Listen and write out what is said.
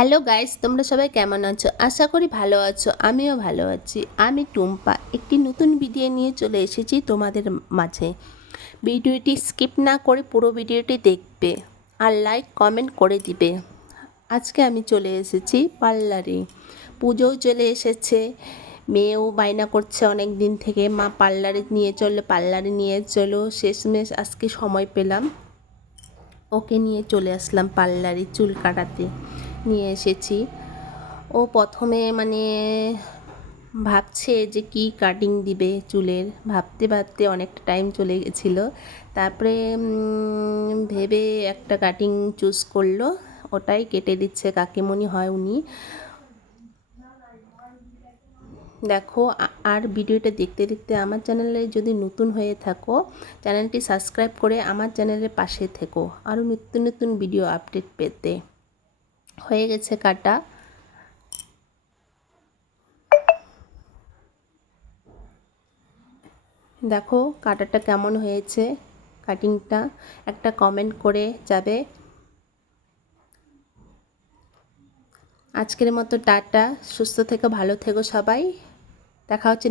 Hello guys, তোমরা সবাই কেমন আছো? আশা করি ভালো আছো। আমিও ভালো আছি। আমি টুম্পা একটি নতুন ভিডিও নিয়ে চলে এসেছি তোমাদের মাঝে। ভিডিওটি স্কিপ না করে পুরো ভিডিওটি দেখবে আর লাইক কমেন্ট করে দিবে। আজকে আমি চলে এসেছি পার্লারে। পুজোও চলে এসেছে, মেয়েও বায়না করছে অনেক দিন থেকে, মা পার্লারে নিয়ে চলো। শেষমেশ আজকে সময় পেলাম, ওকে নিয়ে চলে আসলাম পার্লারে চুল কাটাতে নিয়ে এসেছি। ও প্রথমে ভাবছে যে কি কাটিং দিবে চুলের, ভাবতে ভাবতে অনেকটা টাইম চলে গেছিলো। তারপরে ভেবে একটা কাটিং চুজ করলো, ওটাই কেটে দিচ্ছে। কাকিমণি হয় উনি। দেখো, আর ভিডিওটা দেখতে দেখতে আমার চ্যানেলে যদি নতুন হয়ে থাকো, চ্যানেলটি সাবস্ক্রাইব করে আমার চ্যানেলের পাশে থেকো আরও নতুন নতুন ভিডিও আপডেট পেতে। হয়ে গেছে কাটা। দেখো কাটাটা কেমন হয়েছে, কাটিংটা একটা কমেন্ট করে যাবে। আজকের মতো টাটা, সুস্থ থেকো, ভালো থেকো সবাই। দেখা হচ্ছে